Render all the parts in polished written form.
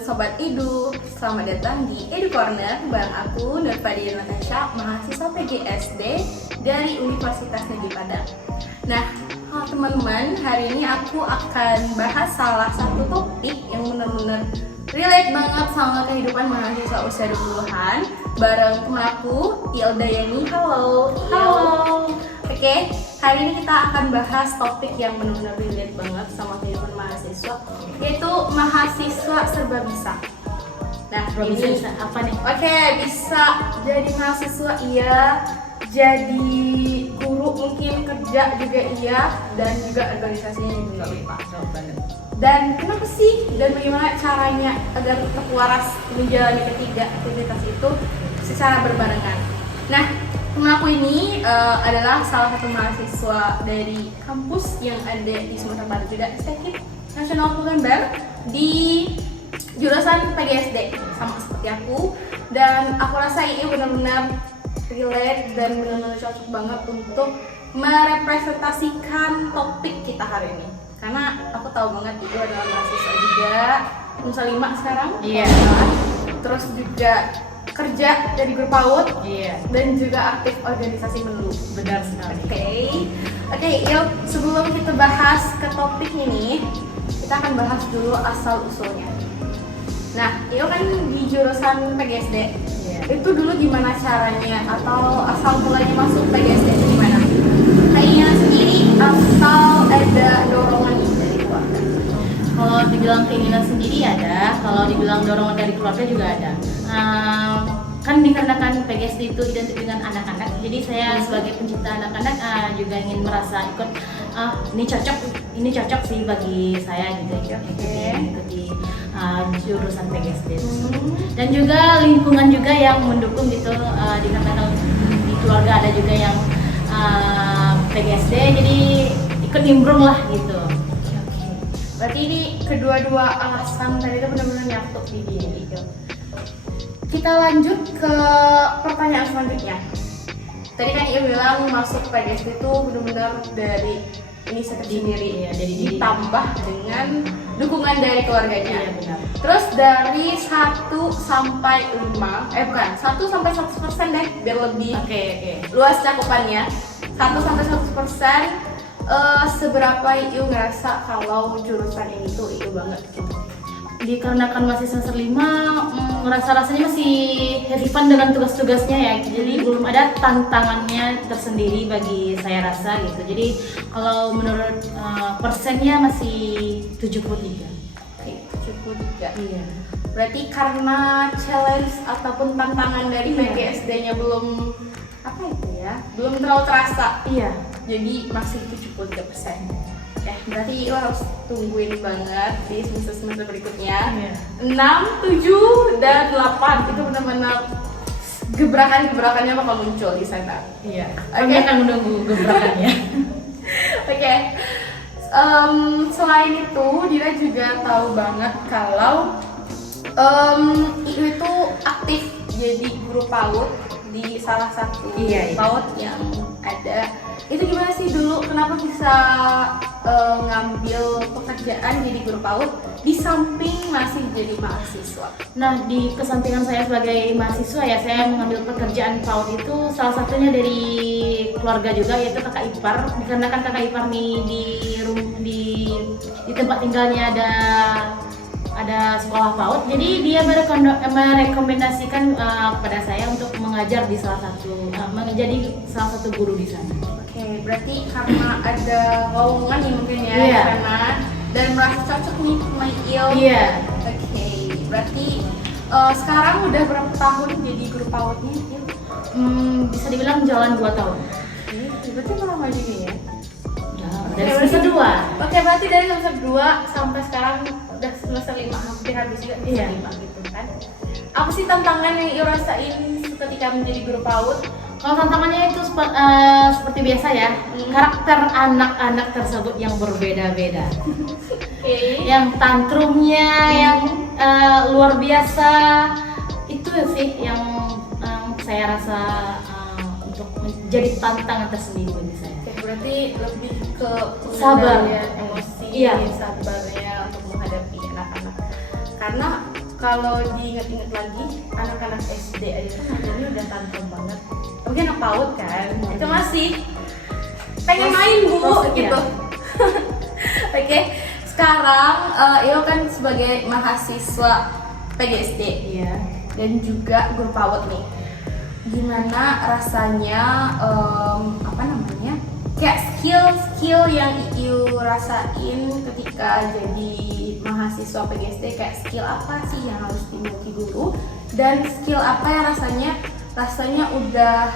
Sobat Edu, selamat datang di Edu Corner bareng aku Nurfadiyah Natasha, mahasiswa PGSD dari Universitas Negeri Padang. Nah, teman-teman, hari ini aku akan bahas salah satu topik yang benar-benar relate banget sama kehidupan mahasiswa usia 20-an bareng teman aku, Ilda Yani. Halo. Oke, hari ini kita akan bahas topik yang benar-benar relate banget sama kehidupan mahasiswa, yaitu mahasiswa serba bisa. Nah, ini bisa apa nih? Oke, bisa jadi mahasiswa iya, jadi guru mungkin, kerja juga iya, dan juga organisasinya juga nggak lupa. Dan kenapa sih dan bagaimana caranya agar tetap waras menjalani ketiga aktivitas itu secara berbarengan? Nah, teman aku ini adalah salah satu mahasiswa dari kampus yang ada di Sumatera Barat juga, Stekip Nasional Pulember di jurusan PGSD, sama seperti aku. Dan aku rasa ini benar-benar relate dan benar-benar cocok banget untuk merepresentasikan topik kita hari ini. Karena aku tahu banget itu adalah mahasiswa juga, Nusa 5 sekarang. Iya. Terus juga kerja dari guru PAUD. Iya. Dan juga aktif organisasi Menlu. Benar sekali. Oke, yuk sebelum kita bahas ke topik ini, kita akan bahas dulu asal usulnya. Nah, Iyo kan di jurusan PGSD. Iya. Itu dulu gimana caranya atau asal mulanya masuk PGSD itu gimana? Kayaknya sendiri asal ada dorongan dari keluarga. Kalau dibilang keinginan sendiri ada, kalau dibilang dorongan dari keluarga juga ada. Kan dikarenakan PGSD itu identik dengan anak-anak, jadi saya sebagai pencinta anak-anak juga ingin merasa ikut. Ini cocok sih bagi saya gitu ya, ikuti jurusan PGSD dan juga lingkungan juga yang mendukung gitu, dikarenakan di keluarga ada juga yang PGSD, jadi ikut nimbrung lah gitu. Berarti ini kedua-dua alasan tadi itu benar-benar nyatu di diri gitu. Kita lanjut ke pertanyaan selanjutnya. Tadi kan Iyo bilang masuk PGSD itu benar-benar dari inisiatif sendiri, ya, dari ditambah dengan dukungan dari keluarganya. Iya, benar. Terus dari 1 sampai 5, 1 sampai 100% deh, biar lebih Oke. luas cakupannya. 1 sampai 100%, seberapa Iyo ngerasa kalau jurusan ini tuh Iyo banget gitu? Dikarenakan masih semester 5, rasanya masih have fun dengan tugas-tugasnya ya, jadi belum ada tantangannya tersendiri bagi saya rasa gitu. Jadi kalau menurut persennya masih 73. Oke, 73. Iya. Berarti karena challenge ataupun tantangan dari PGSD-nya belum belum terlalu terasa. Iya. Jadi masih 73%. Berarti Iyo harus tungguin banget di semester berikutnya. Iya. 6, 7, dan 8 itu benar-benar gebrakan-gebrakannya bakal muncul di sana. Iya. Oke. Kami akan menunggu gebrakannya. Oke. Selain itu, Dira juga tahu banget kalau Iyo itu aktif jadi guru PAUD di salah satu PAUD yang ada. Itu gimana sih dulu? Kenapa bisa ngambil pekerjaan jadi guru PAUD di samping masih jadi mahasiswa? Nah, di kesampingan saya sebagai mahasiswa ya, saya mengambil pekerjaan PAUD itu salah satunya dari keluarga juga, yaitu kakak ipar. Dikarenakan kakak ipar nih di tempat tinggalnya ada sekolah PAUD, jadi dia merekomendasikan kepada saya untuk mengajar di menjadi salah satu guru di sana. Oke, berarti karena ada lowongan nih mungkin ya di Iya. sana dan merasa cocok nih sama Iyo. Iya. Oke, berarti sekarang udah berapa tahun jadi guru PAUD-nya? Iyo? Bisa dibilang jalan 2 tahun. Berarti lama juga ya? Dari semester 2. Oke, berarti dari semester 2 sampai sekarang udah semester 5, hampir habis juga semester 5 gitu kan. Apa sih tantangan yang Iyo rasain ketika menjadi guru PAUD? Kalau tantangannya itu seperti biasa ya, karakter anak-anak tersebut yang berbeda-beda. Oke. Yang tantrumnya yang luar biasa, itu sih yang saya rasa untuk menjadi tantangan tersendiri bagi saya. Oke, berarti lebih ke sabar, ya, emosi, sabarnya untuk menghadapi anak-anak. Karena kalau diingat-ingat lagi anak-anak SD aja tuh ngajarnya udah tantrum banget. Mungkin anak PAUD kan, itu masih pengen main bu gitu. Oke, sekarang Iyo kan sebagai mahasiswa PGSD Iya. dan juga guru PAUD nih. Gimana rasanya kayak skill yang Iyo rasain ketika jadi mahasiswa PGSD, kayak skill apa sih yang harus dimiliki guru dan skill apa yang rasanya udah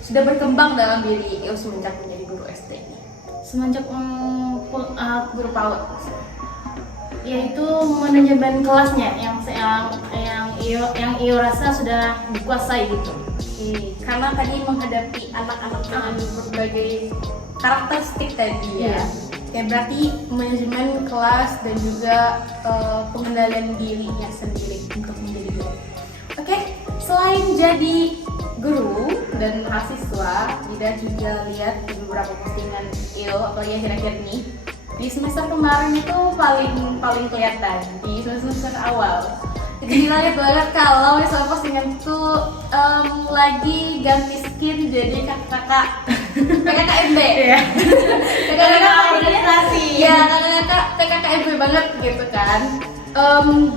sudah berkembang dalam diri Iyo semenjak menjadi guru SD nih. Semenjak Guru PAUD yaitu manajemen kelasnya yang Iyo rasa sudah dikuasai gitu. Oke, karena tadi menghadapi anak-anak dengan berbagai karakteristik tadi ya. Ya berarti manajemen kelas dan juga pengendalian dirinya sendiri untuk menjadi guru. Oke, selain jadi guru dan mahasiswa, Ida juga lihat di beberapa postingan Iyo apalagi akhir-akhir ini di semester kemarin itu paling kelihatan di semester awal. Jadi lihat banget kalau misalnya postingan itu lagi ganti skin jadi kakak PKKMB. Iya. Kakak organisasi. Iya, kakak PKKMB banget gitu kan.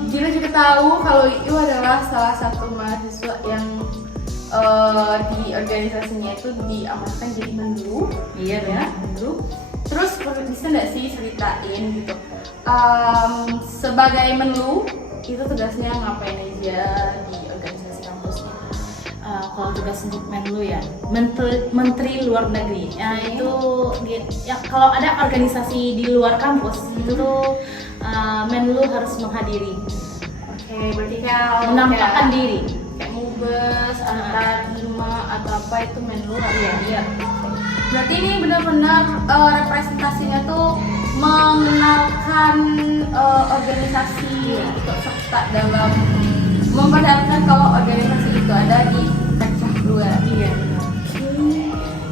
Gina juga tahu kalau Iyo adalah salah satu mahasiswa yang di organisasinya itu diamankan jadi menlu. Iya ya. Menlu. Terus bisa nggak sih ceritain gitu? Sebagai menlu itu tugasnya ngapain aja di organisasi kampusnya? Kalau tugas untuk Menlu ya, Menteri Luar Negeri. Itu kalau ada organisasi di luar kampus itu tuh Menlu harus menghadiri. Oke, berarti kalau Menampakkan diri. kayak mubes, antar hima atau apa itu Menlu harus hadir. Berarti ini benar-benar representasinya tuh mengenalkan organisasi untuk serta dalam memperlihatkan kalau organisasi itu ada di pecah dua. Iya.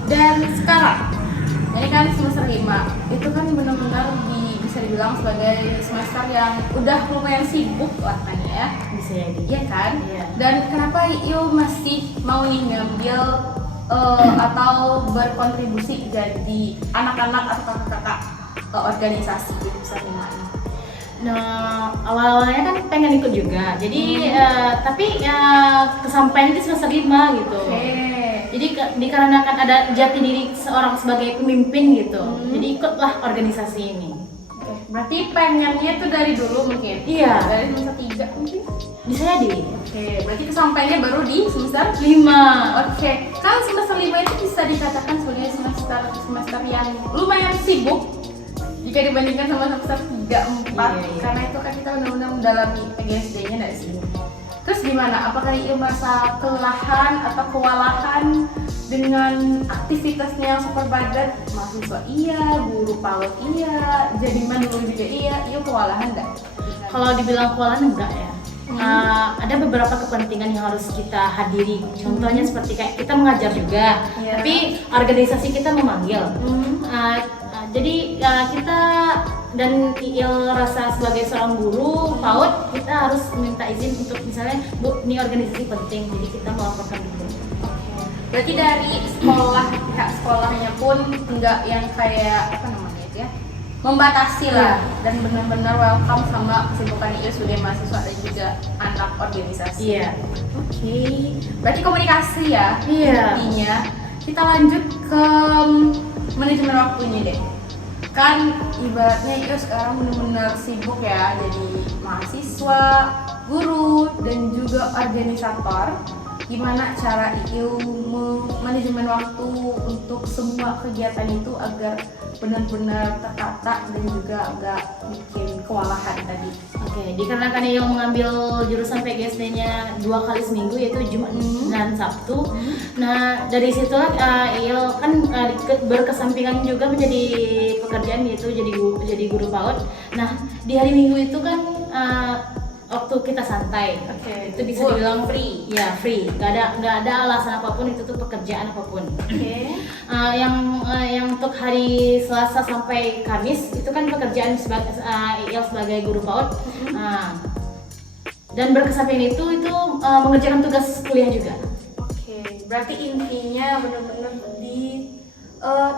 Dan sekarang ini kan semester 5 itu kan benar-benar bisa dibilang sebagai semester yang udah lumayan sibuk lah kan ya. Bisa jadi. Iya kan? Iya. Dan kenapa Iyo masih mau nih ngambil atau berkontribusi jadi anak-anak atau kakak-kakak organisasi di besar 5 ini? Nah, awal-awalnya kan pengen ikut juga. Jadi tapi kesampaian itu semester 5 gitu. Jadi dikarenakan ada jati diri seorang sebagai pemimpin gitu. Jadi ikutlah organisasi ini. Berarti pengennya itu dari dulu mungkin? Iya. Dari semester 3 mungkin? Bisa jadi. Berarti kesampaiannya baru di semester 5. Kan semester 5 itu bisa dikatakan sebagai semester yang lumayan sibuk jika dibandingkan sama semester 3, 4. Iya. Karena itu kan kita benar-benar mendalami PGSD-nya dari sini. Terus gimana? Apakah Iyo merasa kelelahan atau kewalahan dengan aktivitasnya yang super padat? Mahasiswa iya, guru PAUD iya, jadi menlu juga iya. Iyo kewalahan nggak? Kalau dibilang kewalahan enggak ya. Ada beberapa kepentingan yang harus kita hadiri. Contohnya seperti kayak kita mengajar juga, tapi organisasi kita memanggil. Jadi kita dan Iyo rasa sebagai seorang guru PAUD kita harus minta izin untuk misalnya Bu, ini organisasi penting, jadi kita melaporkan dulu. Berarti dari pihak sekolahnya pun enggak yang kayak membatasi lah dan benar-benar welcome sama kesibukan Iyo sebagai mahasiswa dan juga anak organisasi. Iya. Berarti komunikasi ya. Iya. Intinya kita lanjut ke manajemen waktunya deh. Kan ibaratnya Iyo sekarang benar-benar sibuk ya jadi mahasiswa, guru dan juga organisator. Gimana cara Iyo manajemen waktu untuk semua kegiatan itu agar benar-benar tertata dan juga nggak bikin kewalahan tadi? Dikarenakan Iyo mengambil jurusan PGSD-nya 2 kali seminggu yaitu Jumat dan Sabtu. Nah dari situlah Iyo kan berkesampingan juga menjadi pekerjaan yaitu jadi guru PAUD. Nah di hari Minggu itu kan waktu kita santai, itu bisa dibilang free, ya free, nggak ada alasan apapun, itu tuh pekerjaan apapun. Yang untuk hari Selasa sampai Kamis itu kan pekerjaan sebagai guru PAUD. dan berkesampingan itu mengerjakan tugas kuliah juga. Oke, berarti intinya benar-benar di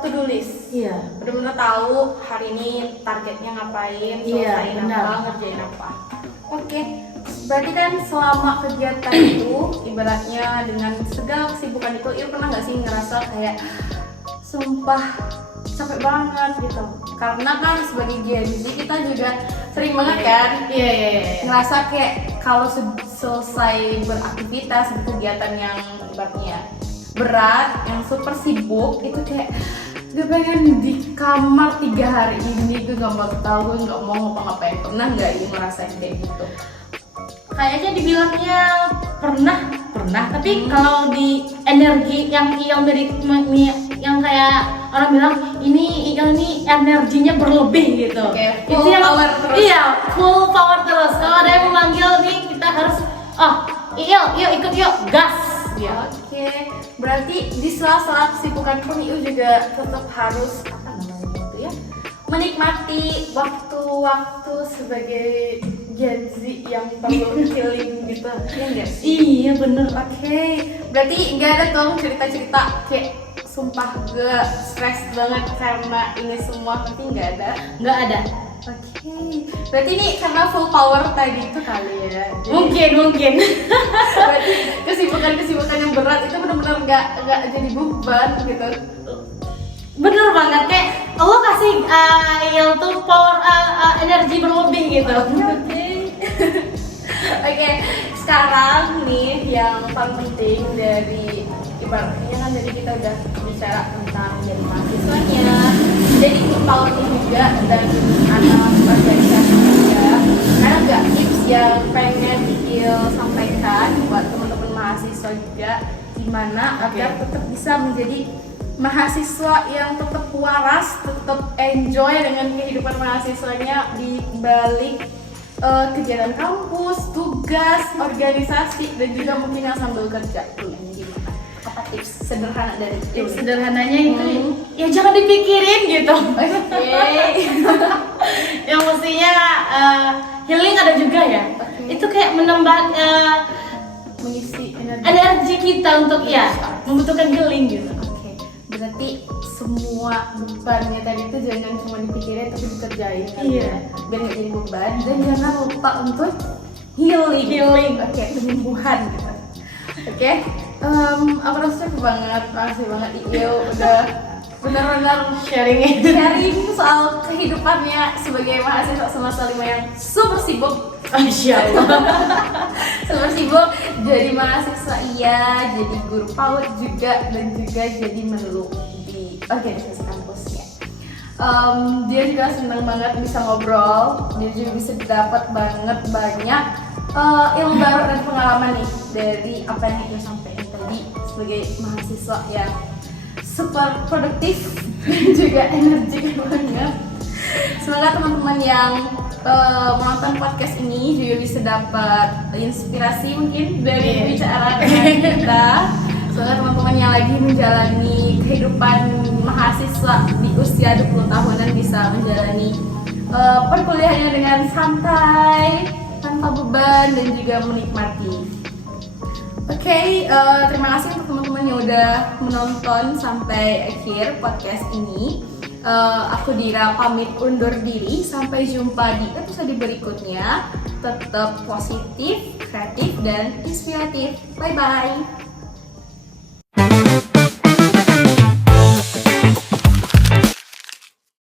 to-do list. Iya. Benar-benar tahu hari ini targetnya ngapain, Iya, selesaiin benar. apa, ngerjain apa. Oke, berarti kan selama kegiatan itu, ibaratnya dengan segala kesibukan itu, pernah nggak sih ngerasa kayak sumpah capek banget gitu? Karena kan sebagai Gen Z kita juga sering banget kan Iya. ngerasa kayak kalau selesai beraktivitas berkegiatan yang ibaratnya berat, yang super sibuk, itu kayak gue pengen di kamar 3 hari ini, gue gak mau tahu, gue gak mau ngapa-ngapain. Pernah nggak ini ngerasain kayak gitu? Kayaknya dibilangnya pernah, tapi kalau di energi yang dari yang kayak orang bilang ini energinya berlebih gitu. Oke, Itu full yang power terus. Iya, full power terus. Kalau ada yang memanggil nih, kita harus yuk ikut yuk, gas. Ya. Oke, berarti di sela-sela kesibukan pun Iu juga tetap harus menikmati waktu-waktu sebagai Gen Z yang perlu healing gitu, ya nggak sih? Iya bener. Oke, berarti nggak ada dong cerita-cerita kayak sumpah gue stres banget karena ini semua, tapi nggak ada. Nggak ada. Oke, berarti ini karena full power tadi itu kali ya. Jadi, Mungkin. berarti kesibukan yang berat itu benar-benar nggak jadi beban gitu. Bener banget, kayak Allah kasih yang tuh power energi berlebih gitu. Oke, sekarang nih yang paling penting dari ibaratnya kan dari kita udah bicara tentang jadi mahasiswanya, jadi powernya juga dan anak organisasi juga. Ada nggak tips yang pengen sampaikan buat teman-teman mahasiswa juga, gimana agar tetap bisa menjadi mahasiswa yang tetap waras, tetap enjoy dengan kehidupan mahasiswanya di balik kegiatan kampus, tugas, organisasi, dan juga mungkin yang sambil kerja. Gimana? Apa tips sederhana dari Tips sederhananya itu ya jangan dipikirin gitu. Oke. Yang mestinya healing ada juga ya. Itu kayak menambah Mengisi energi kita untuk membutuhkan healing gitu. Oke, berarti semua bebannya tadi itu jangan cuma dipikirin tapi dikerjain kan Iya. ya, biar nggak jadi beban, dan jangan lupa untuk healing. Oke, penyembuhan gitu. Oke, aku rasa capek banget, makasih banget Iyo udah benar-benar sharing soal kehidupannya sebagai mahasiswa semester 5 yang super sibuk. Super sibuk jadi mahasiswa iya, jadi guru PAUD juga, dan juga jadi menelu di organisasi kampusnya. Dia juga senang banget bisa ngobrol, dia juga bisa dapat banget banyak ilmu baru dan pengalaman nih dari apa yang dia sampaikan tadi sebagai mahasiswa yang super produktif dan juga energik banget. Semoga teman-teman yang menonton podcast ini juga bisa dapat inspirasi mungkin dari pembicaraan kita. Semoga teman-teman yang lagi menjalani kehidupan mahasiswa di usia 20 tahunan bisa menjalani perkuliahannya dengan santai, tanpa beban, dan juga menikmati. Oke, terima kasih untuk teman-teman yang udah menonton sampai akhir podcast ini. Aku Dira pamit undur diri. Sampai jumpa di episode berikutnya. Tetap positif, kreatif, dan inspiratif. Bye-bye.